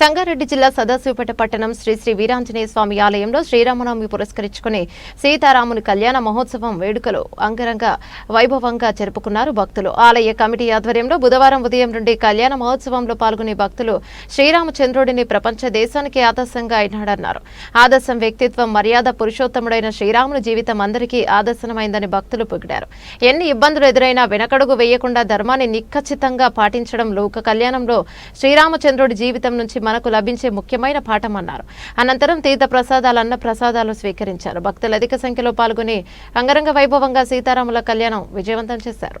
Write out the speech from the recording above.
సంగారెడ్డి జిల్లా సదాశివపేట పట్టణం శ్రీ శ్రీ వీరాంజనేయ స్వామి ఆలయంలో శ్రీరామనవమి పురస్కరించుకుని సీతారాముని కళ్యాణ మహోత్సవం వేడుకలు అంగరంగ వైభవంగా జరుపుకున్నారు భక్తులు. ఆలయ కమిటీ ఆధ్వర్యంలో బుధవారం ఉదయం నుండి కళ్యాణ మహోత్సవంలో పాల్గొనే భక్తులు శ్రీరామచంద్రుడిని ప్రపంచ దేశానికి ఆదర్శంగా అయినాడన్నారు. ఆదర్శం వ్యక్తిత్వం మర్యాద పురుషోత్తముడైన శ్రీరాముని జీవితం అందరికీ ఆదర్శనమైందని భక్తులు పొగిడారు. ఎన్ని ఇబ్బందులు ఎదురైనా వెనకడుగు వేయకుండా ధర్మాన్ని నిఖచ్చితంగా పాటించడం లోక కళ్యాణంలో శ్రీరామచంద్రుడి జీవితం నుంచి మనకు లభించే ముఖ్యమైన పాఠం అన్నారు. అనంతరం తీర్థ ప్రసాదాలు అన్న ప్రసాదాలు స్వీకరించారు. భక్తులు అధిక సంఖ్యలో పాల్గొని అంగరంగ వైభవంగా సీతారాముల కళ్యాణం విజయవంతం చేశారు.